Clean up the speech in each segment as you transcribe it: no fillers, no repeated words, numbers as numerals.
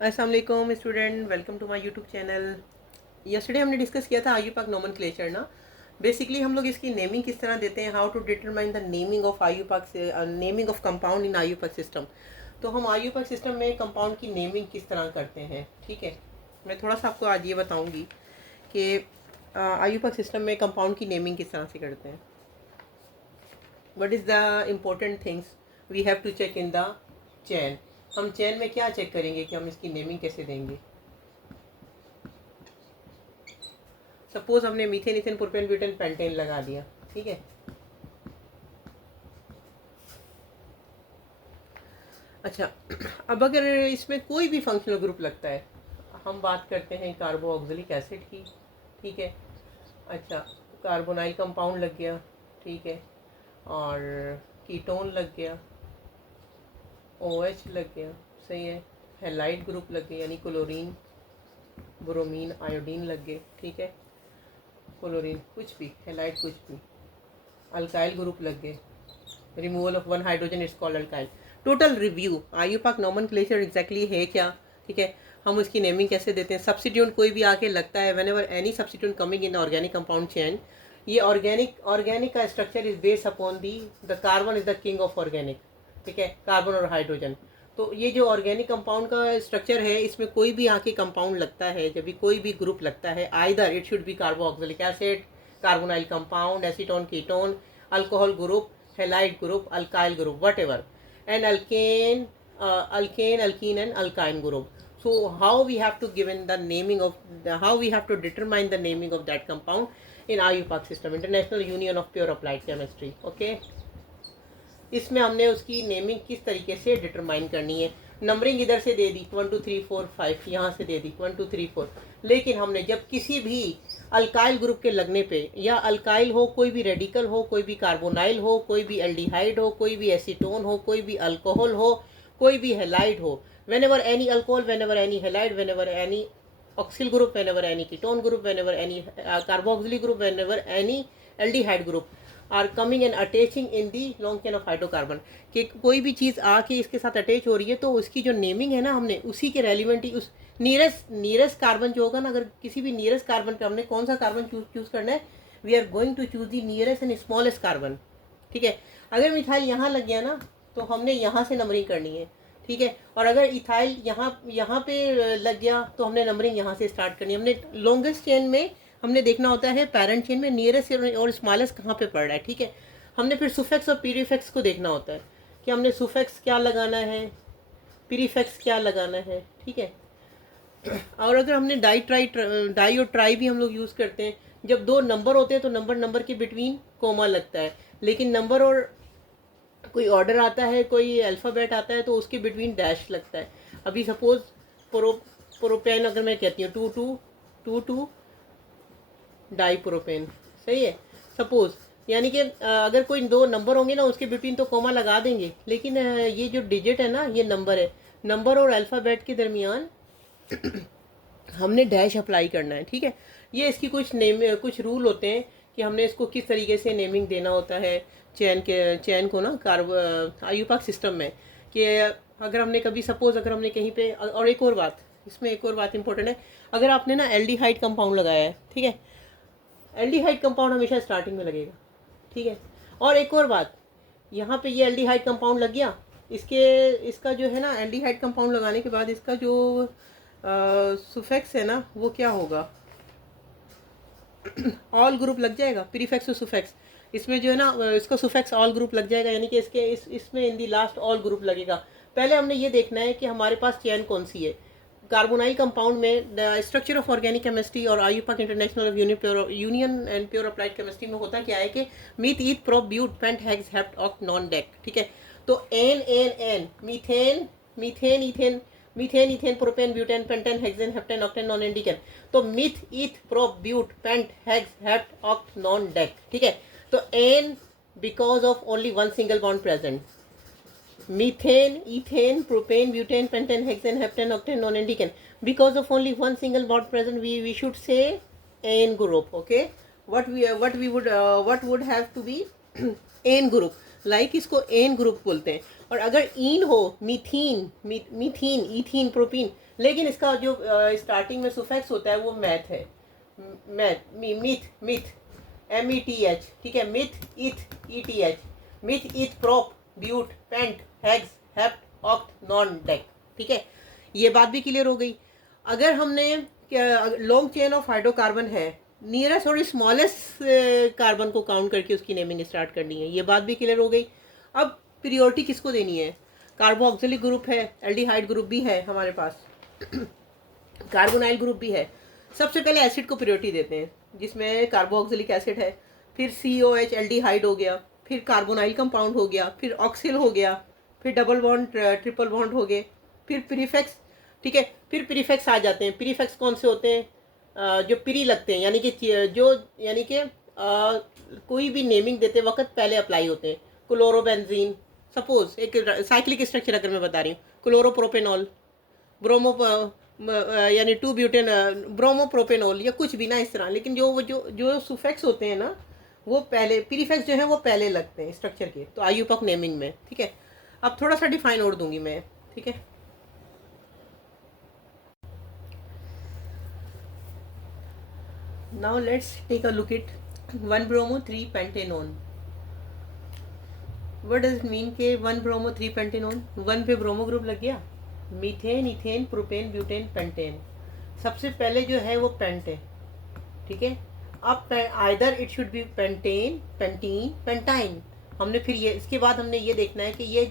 अस्सलाम वालेकुम student, welcome to my YouTube channel. Yesterday हमने डिस्कस किया था आयुपाक नोमेनक्लेचर ना। बेसिकली हम लोग इसकी नेमिंग किस तरह देते हैं, how to determine the naming of IUPAC से naming of compound in IUPAC system. तो हम आयुपाक सिस्टम में कंपाउंड की नेमिंग किस तरह करते हैं, ठीक है। मैं थोड़ा सा आपको आज ये बताऊँगी कि आयुपाक सिस्टम में कंपाउंड की नेमिंग किस तरह से करते हैं। What is the important things we have to check in the chain. हम चैन में क्या चेक करेंगे कि हम इसकी नेमिंग कैसे देंगे। सपोज हमने methane ethane propane butane pentane लगा दिया, ठीक है। अच्छा, अब अगर इसमें कोई भी फंक्शनल ग्रुप लगता है, हम बात करते हैं कार्बो ऑक्सिलिक एसिड की, ठीक है। अच्छा, कार्बोनाइल कंपाउंड लग गया, ठीक है, और कीटोन लग गया, OH लग गया, सही है। हेलाइड ग्रुप लग गए यानी क्लोरीन, ब्रोमीन, आयोडीन लग गए, ठीक है। क्लोरीन कुछ भी, हेलाइड कुछ भी, अल्काइल ग्रुप लग गए, removal of one hydrogen is called alkyl. Total review IUPAC nomenclature exactly है क्या, ठीक है। हम उसकी नेमिंग कैसे देते हैं। सब्स्टिट्यूट कोई भी आके लगता है, whenever any substitute coming in organic compound chain, ये ऑर्गेनिक का structure is based upon the the carbon is the king of organic, ठीक है, कार्बन और हाइड्रोजन। तो ये जो ऑर्गेनिक कंपाउंड का स्ट्रक्चर है, इसमें कोई भी आके कंपाउंड लगता है, जब भी कोई भी ग्रुप लगता है, either it should B carboxylic acid, carbonyl compound, acetone, ketone, alcohol group, halide group, alkyl group, whatever, and alkane, alkene, and alkyne group. So how we have to given the naming of how we have to determine the naming of that compound in IUPAC system, International Union of Pure Applied Chemistry. Okay. इसमें हमने उसकी naming किस तरीके से determine करनी है। Numbering इधर से दे दी 1 2 3 4 5, यहाँ से दे दी 1 2 3 4। लेकिन हमने जब किसी भी अल्काइल ग्रुप के लगने पे, या अल्काइल हो, कोई भी रेडिकल हो, कोई भी कार्बोनाइल हो, कोई भी एल्डिहाइड हो, कोई भी एसीटोन हो, कोई भी अल्कोहल हो, कोई भी हेलाइड हो, whenever any alcohol, whenever any halide, whenever any oxyl group, whenever any ketone group, whenever any carboxylic group, whenever any aldehyde group are coming and attaching in the long chain of hydrocarbon, कि कोई भी चीज़ आके इसके साथ attach हो रही है, तो उसकी जो नेमिंग है ना, हमने उसी के रेलिवेंट ही उस नियरेस्ट कार्बन जो होगा ना, अगर किसी भी नियरेस्ट कार्बन पे हमने कौन सा कार्बन चूज करना है, we are going to choose the nearest and smallest carbon, ठीक है। अगर मिथाइल यहाँ लग गया ना, तो हमने यहाँ से नंबरिंग करनी है, ठीक है। और अगर इथाइल यहाँ पे लग गया, तो हमने नंबरिंग यहाँ से स्टार्ट करनी है। हमने लॉन्गेस्ट चेन में हमने देखना होता है पैरेंट चेन में नियरेस्ट और स्मॉलेस्ट कहाँ पे पड़ रहा है, ठीक है। हमने फिर सुफेक्स और पीरिफेक्स को देखना होता है कि हमने सुफेक्स क्या लगाना है, पीरिफेक्स क्या लगाना है, ठीक है। और अगर हमने डाई और ट्राई भी हम लोग यूज़ करते हैं, जब दो नंबर होते हैं तो नंबर के बिटवीन कोमा लगता है, लेकिन नंबर और कोई ऑर्डर आता है, कोई अल्फ़ाबेट आता है, तो उसके बिटवीन डैश लगता है। अभी सपोज प्रोपेन अगर मैं कहती हूँ 2 2 डाईप्रोपेन, सही है, सपोज। यानी कि अगर कोई दो नंबर होंगे ना, उसके बिटवीन तो कोमा लगा देंगे, लेकिन ये जो डिजिट है ना, ये नंबर है, नंबर और अल्फ़ाबेट के दरमियान हमने डैश अप्लाई करना है, ठीक है। ये इसकी कुछ रूल होते हैं कि हमने इसको किस तरीके से नेमिंग देना होता है चैन को ना आयुपाक सिस्टम में, कि अगर हमने कभी सपोज अगर हमने कहीं पे, और एक और बात इसमें, एक और बात इंपॉर्टेंट है, अगर आपने ना एल्डिहाइड कंपाउंड लगाया है, ठीक है, एल्डिहाइड कंपाउंड हमेशा स्टार्टिंग में लगेगा, ठीक है। और एक और बात, यहाँ पे ये एल्डिहाइड कंपाउंड लग गया, इसका जो है ना, एल्डिहाइड कंपाउंड लगाने के बाद इसका जो सुफेक्स है ना, वो क्या होगा, ऑल ग्रुप लग जाएगा, प्रीफिक्स और सुफेक्स। इसमें जो है ना, इसका सुफेक्स ऑल ग्रुप लग जाएगा, यानी कि इसमें इन दी लास्ट ऑल ग्रुप लगेगा। पहले हमने ये देखना है कि हमारे पास चेन कौन सी है। कार्बोनाइल कंपाउंड में the structure of organic chemistry और IUPAC International Union and Pure Applied Chemistry में होता क्या है कि meth eth prop but pent hex hept oct non dec, ठीक है। तो n n n methane methane ethane methane ethane propane butane pentane hexane heptane octane non इंडिकन। तो meth eth prop but pent hex hept oct non dec, ठीक है। तो n because of only one single bond present, methane, ethane, propane, butane, pentane, hexane, heptane, octane, non-indican. Because of only one single bond present, we should say n group. Okay, what would have to be n group. Like इसको n group बोलते हैं। और अगर ईन हो मीथीन, मीथीन, ethene, propene, लेकिन इसका जो starting में सुफिक्स होता है वो मैथ है, मैथ, मिथ, मिथ, METH, ठीक है, meth, eth, ETH, meth, eth, prop, but, pent, hex, hept, oct, non, dec, ठीक है। ये बात भी क्लियर हो गई। अगर हमने लॉन्ग चेन ऑफ हाइड्रोकार्बन है, नियरेस्ट और स्मॉलेस्ट कार्बन को काउंट करके उसकी नेमिंग स्टार्ट करनी है, ये बात भी क्लियर हो गई। अब प्रियोरिटी किसको देनी है? कार्बोक्सिलिक ग्रुप है, एल्डिहाइड ग्रुप भी है हमारे पास, कार्बोनाइल ग्रुप भी है। सबसे पहले एसिड को प्रियोरिटी देते हैं, जिसमें कार्बोक्सिलिक एसिड है, फिर COH एल्डिहाइड हो गया, फिर कार्बोनाइल कंपाउंड हो गया, फिर ऑक्सिल हो गया, फिर डबल बॉन्ड, ट्रिपल बॉन्ड हो गए, फिर प्रीफिक्स, ठीक है, फिर प्रीफिक्स आ जाते हैं। प्रीफिक्स कौन से होते हैं? जो प्री लगते हैं, यानी कि कोई भी नेमिंग देते वक्त पहले अप्लाई होते हैं। क्लोरोबेंजीन, सपोज एक साइक्लिक स्ट्रक्चर अगर मैं बता रही हूँ, क्लोरोप्रोपेनॉल, ब्रोमो यानी 2 ब्यूटेन, ब्रोमोप्रोपेनॉल, या कुछ भी ना इस तरह। लेकिन जो जो जो सुफिक्स होते हैं ना, वो पहले, प्रीफिक्स जो है वो पहले लगते हैं स्ट्रक्चर के, तो IUPAC नेमिंग में, ठीक है। अब थोड़ा सा डिफाइन और दूंगी मैं, ठीक है। Now let's take a look at 1-bromo-3-pentanone. What does it mean कि 1-bromo-3-pentanone, 1 पे ब्रोमो ग्रुप लग गया, methane, ethane, propane, butane, pentane. सबसे पहले जो है वो पेंट है, ठीक है। अब either it should be pentane, pentene, pentyne. हमने फिर ये, इसके बाद हमने ये देखना है कि ये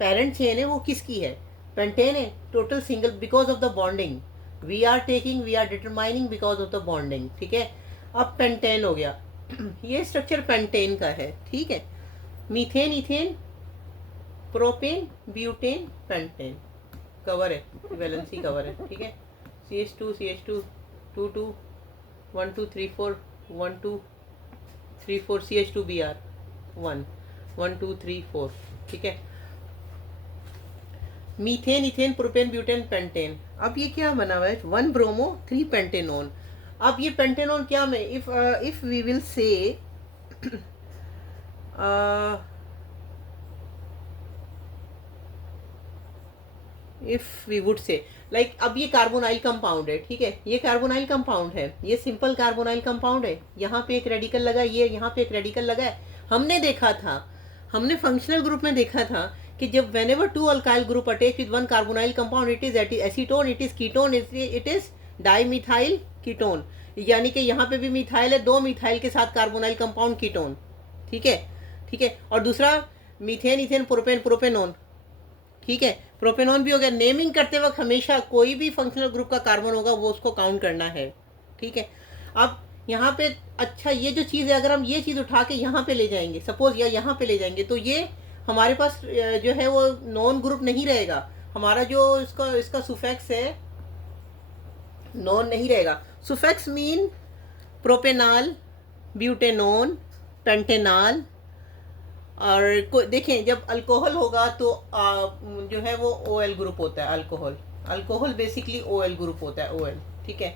पेरेंट चेन है वो किसकी है। पेंटेन है, total single, because of the bonding we are determining because of the bonding, ठीक है। अब पेंटेन हो गया, ये स्ट्रक्चर पेंटेन का है, ठीक है। Methane, ethane, propane, butane, pentane, cover है, वैलेंसी कवर है, ठीक है। CH2, CH2, 2 2, 1 2 3 4, 1 2 3 4, CH2Br, 1 1 2 3 4, ठीक है। Methane, ethane, propane, butane, pentane. अब ये क्या बना हुआ है? 1-bromo-3-pentanone। अब ये पेंटेनोन क्या में, if we will say if we would say like, अब ये कार्बोनाइल कंपाउंड है, ठीक है, ये कार्बोनाइल कंपाउंड है, ये सिंपल कार्बोनाइल कंपाउंड है। यहाँ पे एक रेडिकल लगा है, ये यहाँ पे एक रेडिकल लगा है। हमने देखा था, हमने फंक्शनल ग्रुप में देखा था कि जब whenever 2 alkyl group attach with 1 carbonyl compound, it is acetone, it is ketone, it is dimethyl ketone। यानी कि यहाँ पे भी मिथाइल है, 2 मिथाइल के साथ कार्बोनाइल कंपाउंड कीटोन, ठीक है, ठीक है। और दूसरा मीथेन, इथेन, प्रोपेन, प्रोपेनोन, ठीक है, प्रोपेनोन भी हो गया। नेमिंग करते वक्त हमेशा कोई भी फंक्शनल ग्रुप का कार्बन होगा वो उसको काउंट करना है, ठीक है। अब यहाँ पे अच्छा, ये जो चीज़ है, अगर हम ये चीज़ उठा के यहाँ पे ले जाएंगे सपोज, या यहाँ पे ले जाएंगे, तो ये हमारे पास जो है वो नॉन ग्रुप नहीं रहेगा। हमारा जो इसका सुफिक्स है नॉन नहीं रहेगा। Suffix mean propanal, butanone, pentanal. और देखें, जब अल्कोहल होगा तो जो है वो OL ग्रुप होता है। अल्कोहल बेसिकली OL ग्रुप होता है, OL, ठीक है।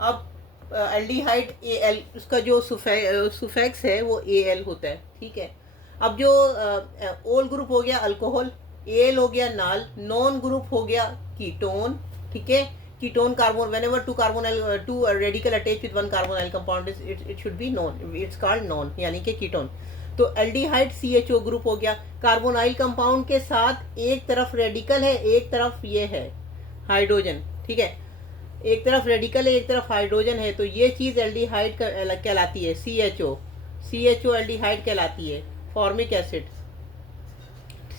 अब एल्डिहाइड AL, उसका जो सुफिक्स है वो AL होता है, ठीक है। अब जो ओल ग्रुप हो गया अल्कोहल, AL हो गया नाल, नॉन ग्रुप हो गया कीटोन, ठीक है। Ketone carbon, whenever 2 radical attach with 1 carbonyl compound, it should B non, it's called non, यानी कि कीटोन। तो एल्डिहाइड CHO ग्रुप हो गया। कार्बोनाइल कंपाउंड के साथ एक तरफ रेडिकल है, एक तरफ ये है हाइड्रोजन, ठीक है। एक तरफ रेडिकल है, एक तरफ हाइड्रोजन है, तो ये चीज़ एल्डिहाइड कहलाती है। CHO एल्डिहाइड कहलाती है। फॉर्मिक एसिड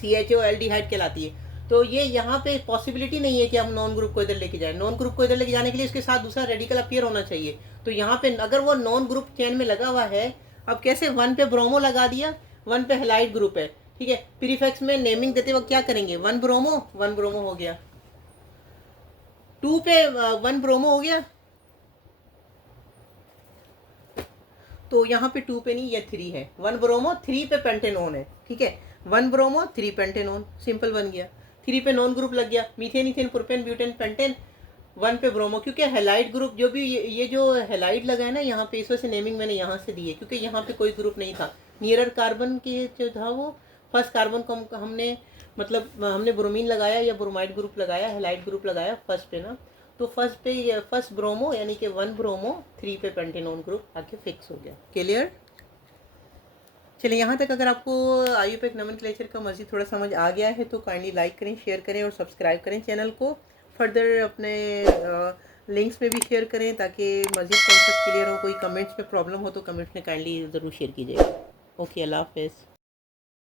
CHO एल्डिहाइड कहलाती है। तो ये यहाँ पे पॉसिबिलिटी नहीं है कि हम नॉन ग्रुप को इधर लेके जाएं। नॉन ग्रुप को इधर लेके जाने के लिए इसके साथ दूसरा रेडिकल अपीयर होना चाहिए। तो यहाँ पे अगर वो नॉन ग्रुप चेन में लगा हुआ है, अब कैसे 1 पे ब्रोमो लगा दिया, 1 पे हेलाइड ग्रुप है, ठीक है। प्रीफिक्स में नेमिंग देते वक्त क्या करेंगे? 1 ब्रोमो हो गया, 2 पे 1 ब्रोमो हो गया, तो यहाँ पे 2 पे नहीं, ये 3 है। 1 ब्रोमो, 3 पे पेंटेनोन है, ठीक है। 1 ब्रोमो 3 पेंटेनोन, सिंपल बन गया। 3 पे नॉन ग्रुप लग गया, methane, ethane, propane, butane, pentane. 1 पे ब्रोमो, क्योंकि हेलाइड ग्रुप जो भी ये जो हेलाइड लगा है ना यहाँ पे, इस वजह से नेमिंग मैंने यहाँ से दी है, क्योंकि यहाँ पे कोई ग्रुप नहीं था। नियरर कार्बन के जो था वो फर्स्ट कार्बन को हमने मतलब हमने ब्रोमीन लगाया या ब्रोमाइड ग्रुप लगाया, हैलाइड ग्रुप लगाया फर्स्ट पे ना, तो फर्स्ट पे फर्स्ट ब्रोमो यानी कि 1 ब्रोमो 3 पे पेंटेनोन ग्रुप आके फिक्स हो गया। क्लियर? चलिए यहाँ तक अगर आपको आईयूपैक नोमेनक्लेचर का मज़ीद थोड़ा समझ आ गया है तो काइंडली लाइक करें, शेयर करें और सब्सक्राइब करें चैनल को। फर्दर अपने लिंक्स में भी शेयर करें ताकि मज़ीद कॉन्सेप्ट क्लियर हो। कोई कमेंट्स में प्रॉब्लम हो तो कमेंट्स में काइंडली ज़रूर शेयर कीजिएगा। ओके, अल्लाह हाफ़िज़।